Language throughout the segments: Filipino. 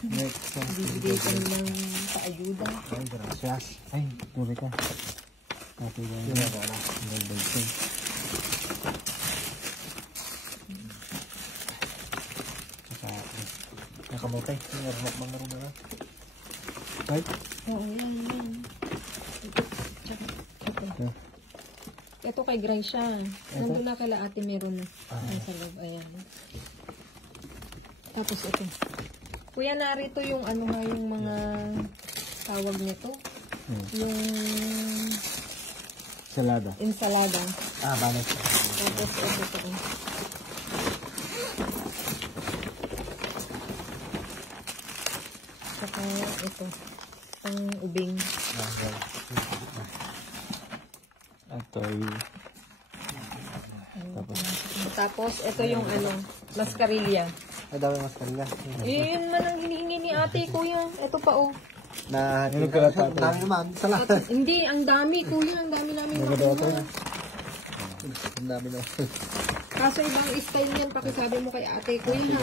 Next. Bibigay ka ng paayuda. Ay, gracias. Ay, tuloy ka. Happy birthday. Birthday. Saka, nakamutay. Narunok bang naroon na? Ay? Oo, yan. Ito. Ito kay Gracia. Nandun na kala ate meron na. Sa loob, ayan. Tapos ito. Kuya, narito yung ano nga yung mga tawag nito. Yung Salada. ensalada. Balat. Tapos ito. Saka ito. Ang ubing. Atoy. Tapos ito yung ano, mascarilya. Ay, dami mas kanila. Yun man ang hinihingi ni ate, kuya. Ito pa oh. Ano ka lang tatay? Dami naman. Salada. Hindi, ang dami, kuya. Ang dami namin makuha. Ang dami naman. Kaso ibang style yan, pakisabi mo kay ate, kuya ha.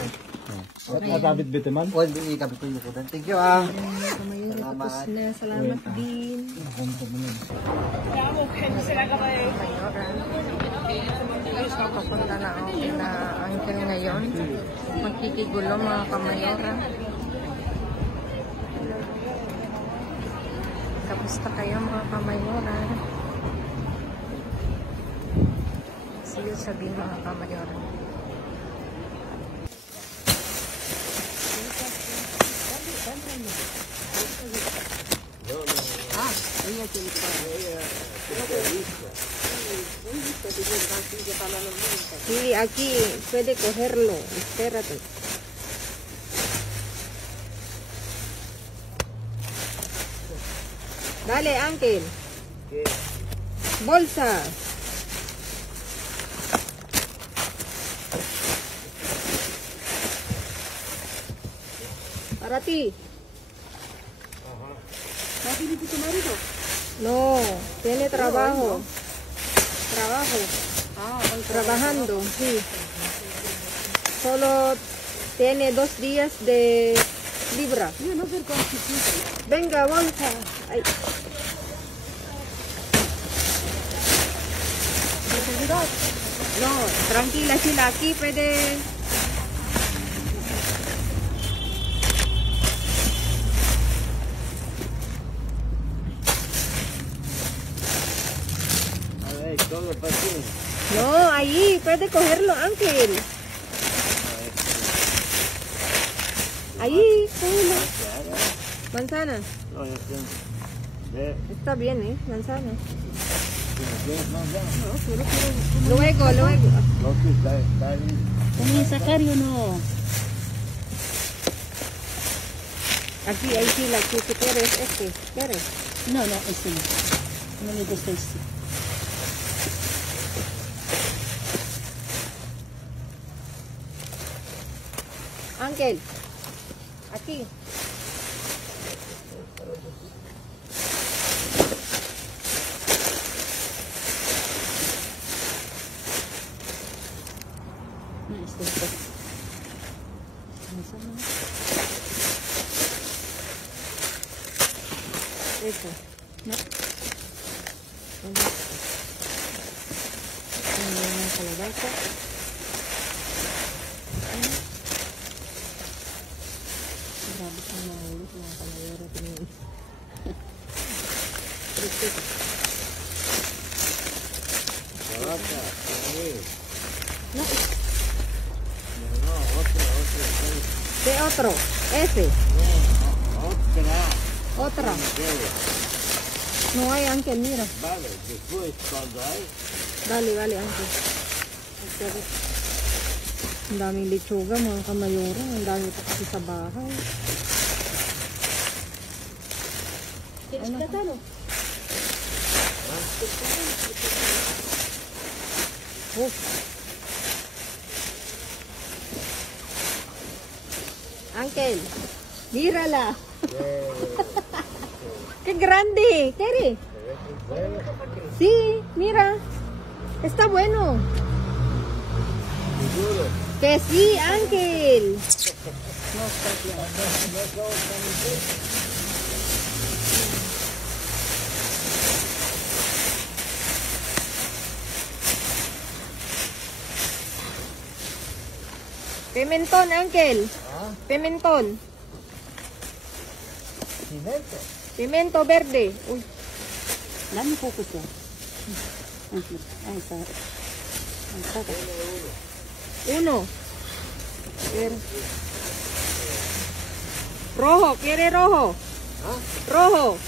At nakabit-bit man? O, hindi ikabit ko yung kudan. Thank you ah. Tapos na, salamat din. Papunta na ako na uncle ngayon. Magkikigulo mga kamayora. Kamusta kayo mga kamayora? See you sabihin mga kamayora. Sí, aquí puede cogerlo. Espérate. Dale, Ángel. Bolsa. Para ti. No, tiene trabajo. Trabajo. Trabajando, sí. Solo tiene 2 días de libra. Venga, bolsa. Ay. No, tranquila, Sheila. Aquí puede... No, ahí, puede cogerlo, Ángel. Ahí, cógelo. Manzana. Está bien, manzana. Luego. Comienza Cario, no. Aquí, ahí sí, la que quieres, ¿quieres? No, este no. No me gusta este. Ángel, aquí. Eso. No. Una calabaza. Grabe sa mga ulit mga kalayora. ¿Qué otro? Ese. Otra. No hay, Ángel, mira. Vale, después cuando hay. Dale, Ángel. Ang daming lechuga, mga kamayora. Ang dami pa kasi sa bahay. Ano? Oh. Ángel, mírala. ¡Qué grande! ¿Quiere? Sí, mira. Está bueno. Que sí, Ángel. Pimenton, Uncle. Pimenton. Cimento. Pimento verde. Uy. Dami po ko siya. Ay, sa... Ang saga. Uno. Rojo, quiere rojo. Rojo.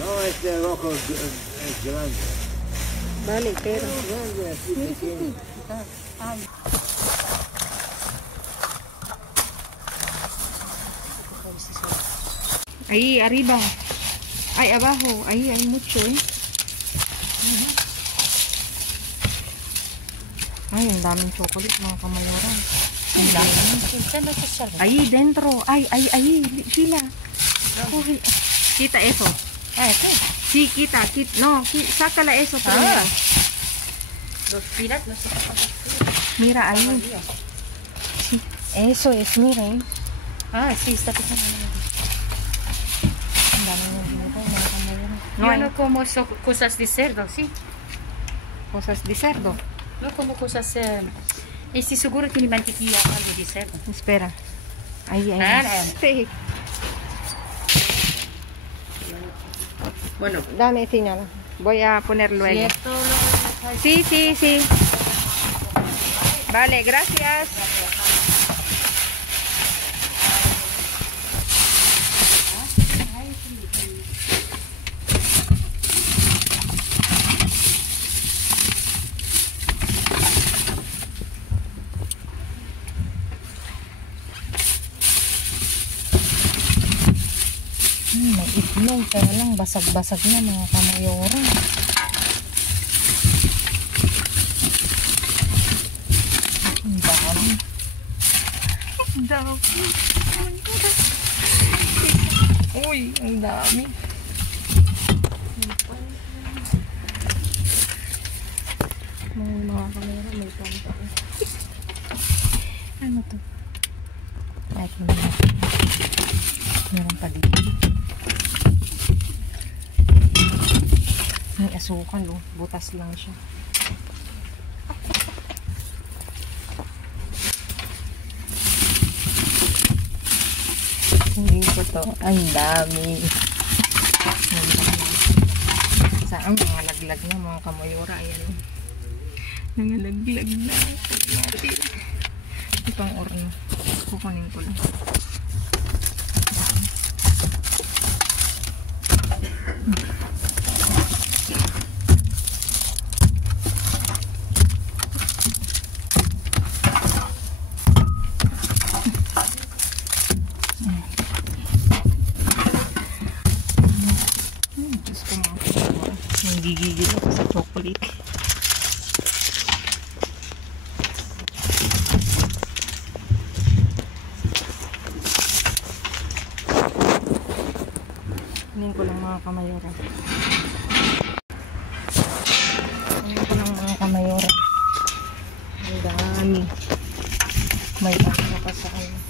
No, este rojo es grande. Vale, pero. Grande, así pequeño. Ahí, arriba. Ay, abajo. Ahí hay mucho, eh. Ay, ang daming chocolate, mga kamayoran. Ang dami. Ahí, dentro. Ay, ahí. Sheila. Uy. Kita eso. Sí, quita. No, sácala eso primero. Los pilas, no sé. Mira, ahí. Sí, eso es, mira, eh. Sí, está pisando. Ang dami ng dito, mga kamayoran. Yo no como cosas de cerdo, sí. Cosas de cerdo. No como cosas... estoy seguro que tiene mantequilla o algo de cerdo. Espera. Ahí. Sí. Bueno, Dame, señora. Voy a poner luego. ¿cierto? Sí. Vale, gracias. May itlog, kaya lang basag-basag na mga kamayoran. Ang dami. Uy, ang dami. Mga kamera, may pampa. Ano to? Ay, meron pa dito. May asukal, oh. Butas lang siya. Hindi ko to. Ang dami. Saan mga laglag na mga kamayura. Ayan. Nangalaglag na. Ipang orno. Kukunin ko lang. Gigigil ako sa chocolate. Tingin ko lang mga kamayora. Ang dami. May ano pa sa ano.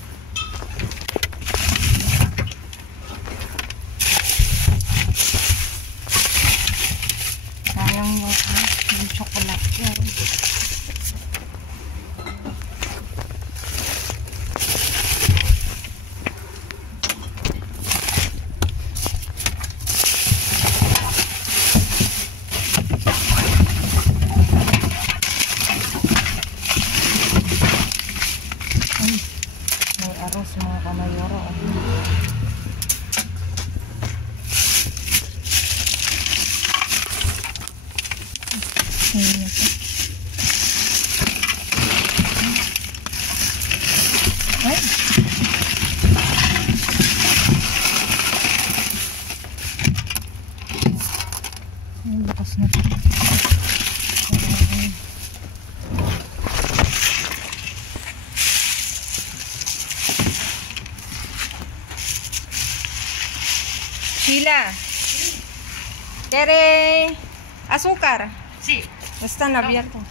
Yung chocolate yan. May arroz mga kamayoro. Ay. Ay, bukas na. Sheila, ¿quiere azúcar? Sí. Están abiertos.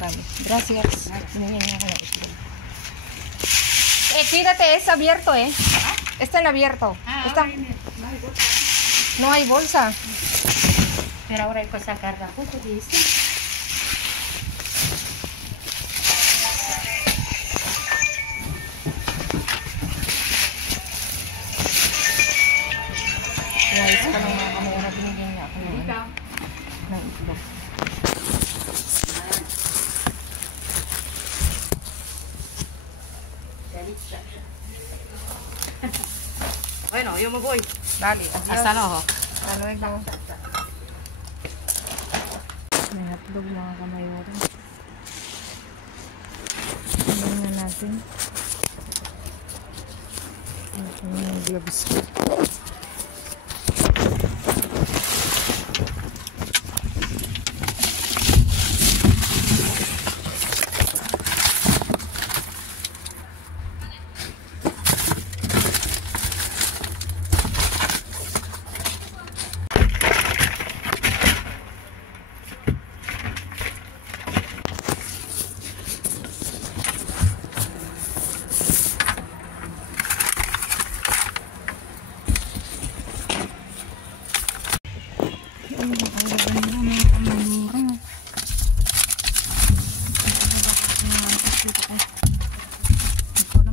Vale, gracias. Binigyan niya ako ng itlog. Quítate, es abierto, Está en abierto. Está. No hay bolsa. Pero ahora hay que sacar la foto de este. Guys, pa lang mga kamera, binigyan niya ako ng itlog. Bueno, yo me voy. Dali, Hasta luego. Ano ito? May hotdog mga kamayoro. Tingnan nga natin. Ito yung gloves ko.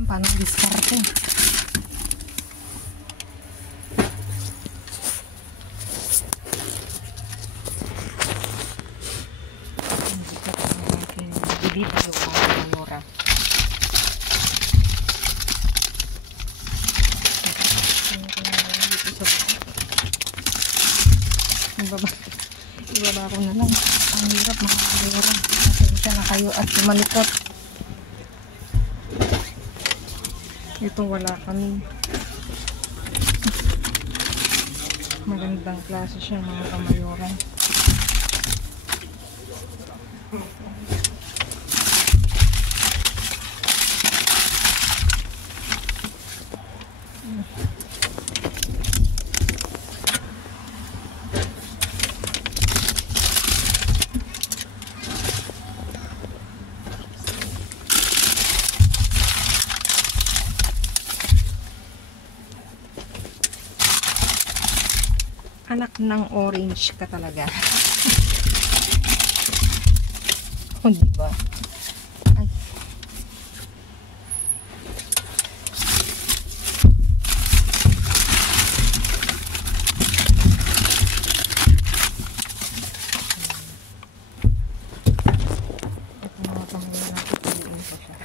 Paano diskarte? Hindi tayo Nora. Ibaba ko na lang. Ang hirap mga kalera. Pasensya na kayo at malikot. Ito wala kami. Magandang klase siya mga kamayoran. Anak ng orange ka talaga. O, diba? Ay. Ito mga pamilya natin, piliin ko siya.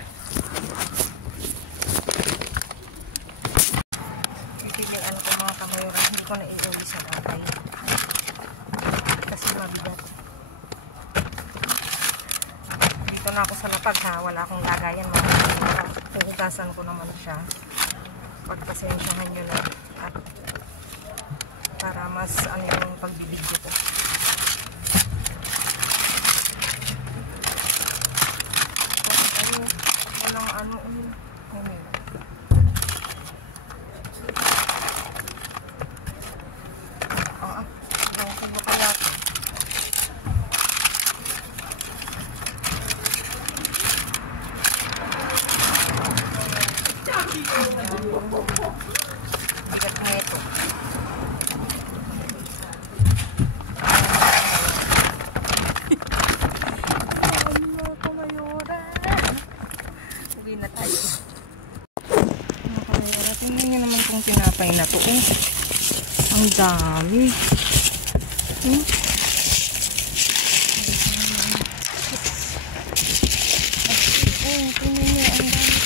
Pipilian ko mga kamayura, hindi ko na iuwi sa bagay. Kasi mabigat. Dito na ako sa lapag ha, wala akong lagayan mga kamayura. Uugasan ko naman siya. Pagpasensyahan nyo na at para mas ano yung pagbibidyo ko. Walang ano bigat na ito. Mga kamayora. Uwi na tayo. Mga kamayora, tingnan nyo naman kung tinapay na to. Ang dami. Tingnan nyo, ang dami.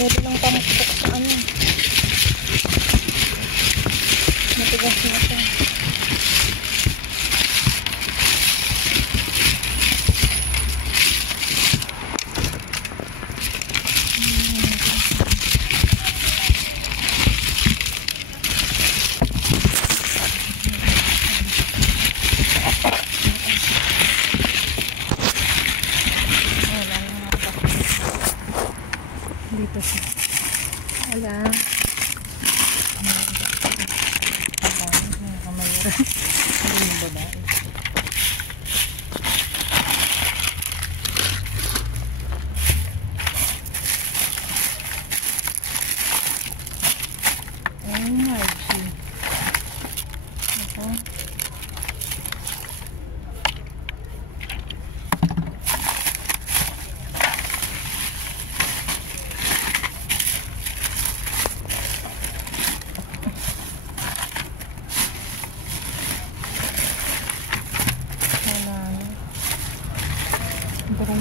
Pwede lang pamuktok sa ano. Matigas na ito. Dito siya. Wala. Kamayura. Hindi yung babae. Energy. Ito.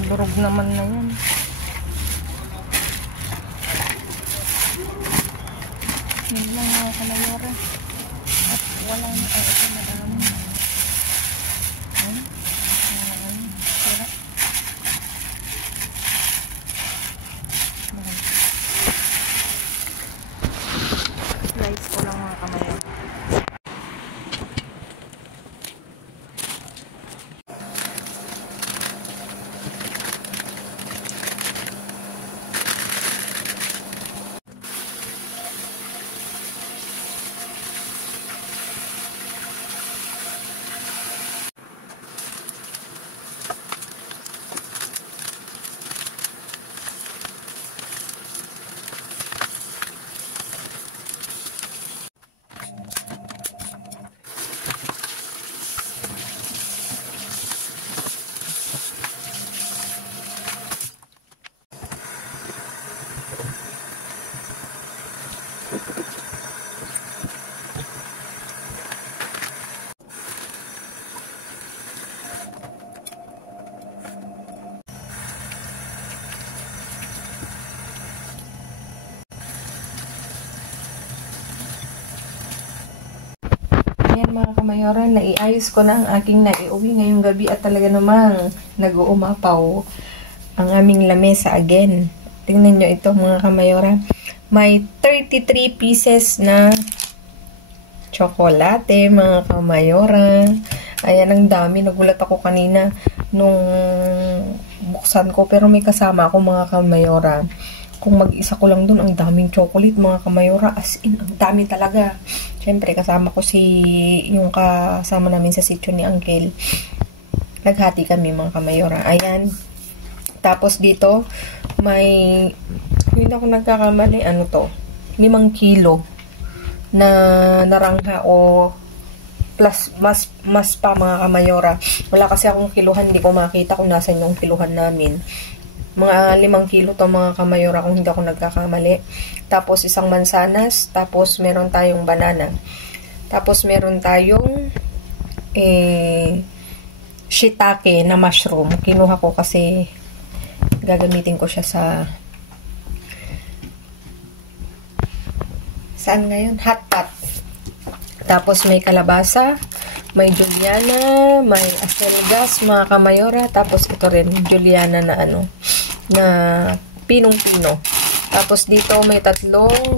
Durog naman na yan. Yan lang mga kamayora. At wala na. Ito madami. Slice ko lang mga kamayora. Ayan mga kamayora, naiayos ko na ang aking naiuwi ngayong gabi at talaga namang nag-uumapaw ang aming lamesa again. Tingnan nyo ito mga kamayora. May 33 pieces na tsokolate mga kamayora. Ayan, ang dami. Nagulat ako kanina nung buksan ko pero may kasama ako mga kamayora. Kung mag-isa ko lang dun, ang daming chocolate, mga kamayora. As in, ang dami talaga. Siyempre, kasama ko yung kasama namin sa sitio ni Uncle. Naghati kami, mga kamayora. Ayan. Tapos dito, may, hindi ako nagkakamali, ano to? 5 kilo na narangha o plus, mas pa, mga kamayora. Wala kasi akong kiluhan, hindi ko makita kung nasan yung kiluhan namin. Mga 5 kilo to mga kamayora kung hindi ako nagkakamali. Tapos isang mansanas. Tapos meron tayong banana. Tapos meron tayong shiitake na mushroom. Kinuha ko kasi gagamitin ko siya sa saan ngayon? Hot pot. Tapos may kalabasa. May juliana. May acelgas mga kamayora. Tapos ito rin juliana na ano, na pinong-pino. Tapos dito may 3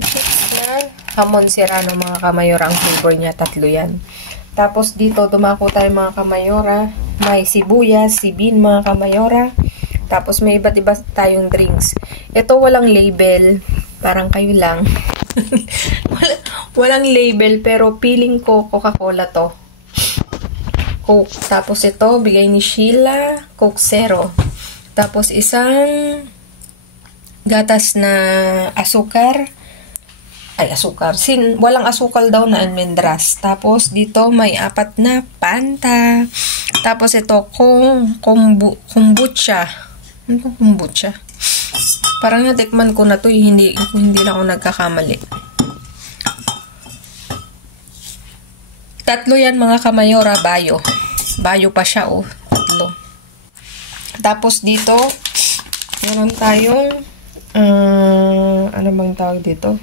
chips na hamon serrano mga kamayora. Ang flavor niya, 3 yan. Tapos dito dumako tayo mga kamayora. May sibuyas, sibin mga kamayora. Tapos may iba't iba tayong drinks. Ito walang label. Parang kayo lang. Walang label pero feeling ko Coca-Cola to. Coke. Tapos ito bigay ni Sheila, Coke Zero. Tapos isang gatas na asukar. Ay, asukar. Walang asukal daw na almendras. Tapos dito may 4 na Fanta. Tapos ito kombucha. Ano itong kombucha? Parang natikman ko na to. Hindi lang ako nagkakamali. 3 yan mga kamayora. Bayo pa siya oh. 3. Tapos dito, meron tayong, ano bang tawag dito?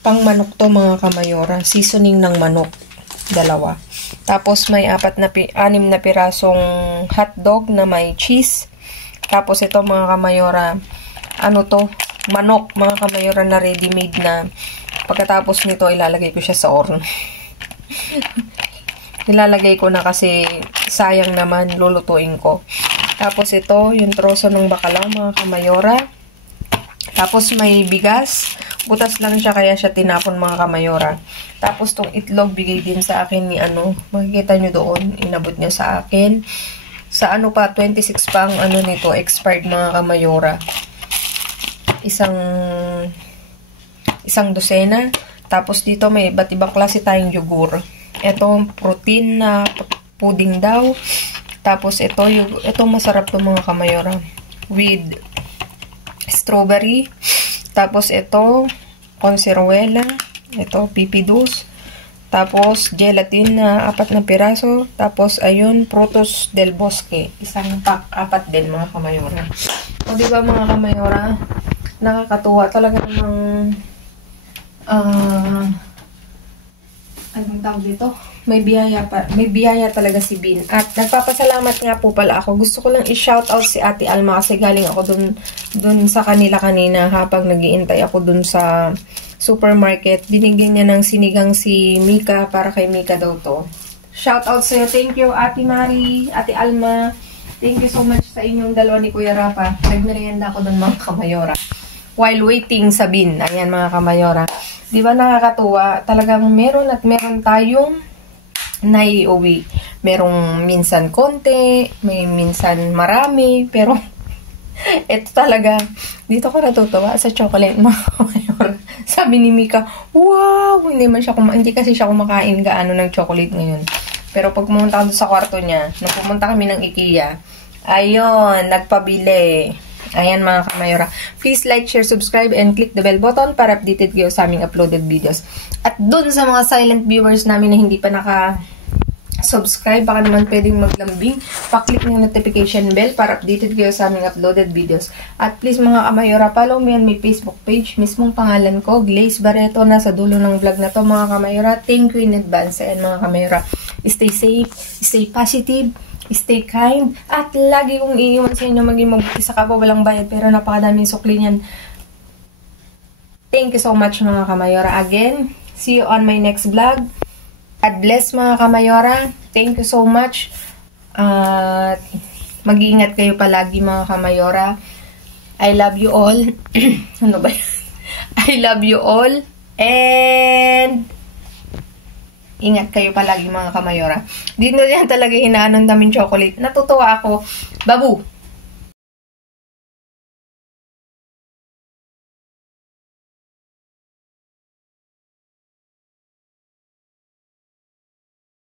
Pang manok to mga kamayora. Seasoning ng manok. 2. Tapos may 6 na pirasong hotdog na may cheese. Tapos ito mga kamayora, ano to? Manok mga kamayora na ready-made na. Pagkatapos nito, ilalagay ko siya sa horno. Ilalagay ko na kasi sayang naman, lulutuin ko. Tapos ito, yung troso ng bacalao mga kamayora. Tapos may bigas. Butas lang siya kaya siya tinapon mga kamayora. Tapos tong itlog bigay din sa akin ni ano. Makikita nyo doon, inabot niya sa akin. Sa ano pa, 26 pa ang ano nito, expired mga kamayora. Isang dosena. Tapos dito may iba't ibang klase tayong yogurt. Ito, protein na pudding daw. Tapos ito masarap to mga kamayora. With strawberry. Tapos ito, conserwela. Ito, pipidus. Tapos, gelatin na 4 na piraso. Tapos, ayun, frutos del bosque. Isang pack, 4 din mga kamayora. O, diba mga kamayora? Nakakatuwa talaga namang anong tawag dito? May biyaya talaga si Bin. At nagpapasalamat nga po pala ako. Gusto ko lang i-shoutout si Ate Alma kasi galing ako dun sa kanila kanina habang nag-iintay ako dun sa supermarket. Binigyan niya ng sinigang si Mika para kay Mika daw to. Shoutout sa'yo. Thank you, Ate Mari, Ate Alma. Thank you so much sa inyong dalawa ni Kuya Rapa. Nagmerienda ako dun mga kamayora. While waiting sa Bin. Ayan mga kamayora. Di ba nakakatuwa? Talagang meron at meron tayong naiuwi. Merong minsan konti, may minsan marami, pero ito talaga, dito ko natutuwa sa chocolate mga kamayora. Sabi ni Mika, wow! Hindi kasi siya kumakain gaano ng chocolate ngayon. Pero pag pumunta ako sa kwarto niya, nung pumunta kami ng IKEA, ayun, nagpabili. Ayan mga kamayora. Please like, share, subscribe, and click the bell button para updated kayo sa aming uploaded videos. At dun sa mga silent viewers namin na hindi pa naka-subscribe, baka naman pwedeng maglambing, paklik ng notification bell para updated kayo sa aming uploaded videos. At please mga kamayora, follow me on my Facebook page. Mismong pangalan ko, Glaze Barreto, nasa dulo ng vlog na to mga kamayora. Thank you in advance. Ayan mga kamayora. Stay safe, stay positive, stay kind, at lagi kong iiwan sa inyo maging mabuti sa kapwa, walang bayad, pero napakadaming sukli niyan. Thank you so much mga kamayora. Again, see you on my next vlog. God bless mga kamayora. Thank you so much. At mag-iingat kayo palagi mga kamayora. I love you all. Ano ba yan? I love you all. And ingat kayo palagi mga kamayora. Dito yan talaga hinaanon namin chocolate. Natutuwa ako. Babu!